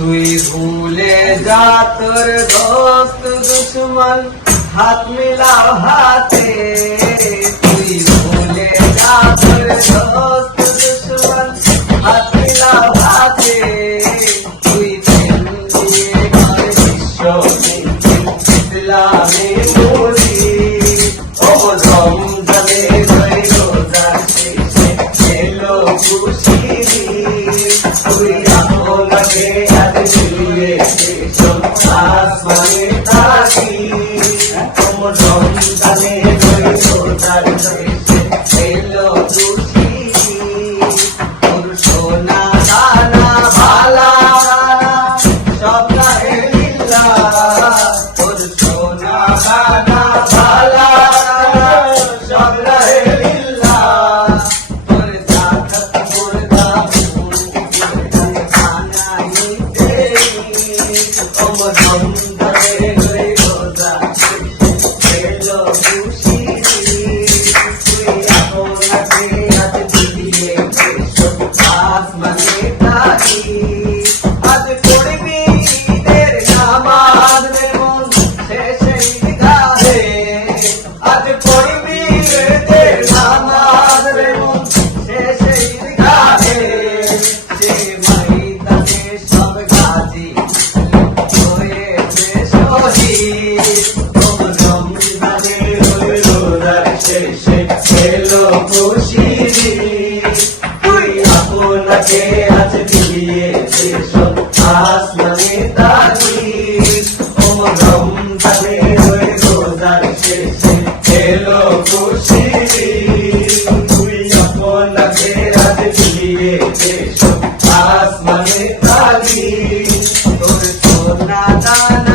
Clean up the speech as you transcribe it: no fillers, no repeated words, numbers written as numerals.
তুই ভুলে যা তোর দোস্ত দুশ্মন হাত মিলাও হাতে, তুই ভুলে যা তোর দোস্ত দুশ্মন হাত মিলাও হাতে, তুই প্রেম দিয়ে ঘর বিশ্ব ইসলামে বলি ও রমজানে রোজার শেষে এলো খুশি, তুই আপনাকে আজ মিলিয়ে আসমানে থাকি, তোমার রমজানে রোজার শেষে এলো খুশি, তোর সোনা দানা ভালা সব গায়ে লিল্লা, তোর সোনা দানা ভালা সব গায়ে লিল্লা, তোর জাকাত মুর্দা আনাইতে তোমার রমজানে রোজা এলো খুশি, তুই আপনাকে আজ দিলিয়ে আসমানে থাকি, আজ পড়বি ঈদের নামাজ রে মন শেষে ঈদগাহে, আজ পড়বি ঈদের নামাজ রে মন শেষে ঈদগাহে, সে ময়দানে সব গাজী হয়েছে শহীদ, তোমার রমজানে রোজার শেষে এলো খুশি, তুই আপনাকে আজ দিলিয়েছিস আসমানে থাকি, ও রমজানে রোজার শেষে এলো খুশি, তুই আপনাকে আজ দিলিয়েছিস আসমানে থাকি, তোর সোনা দানা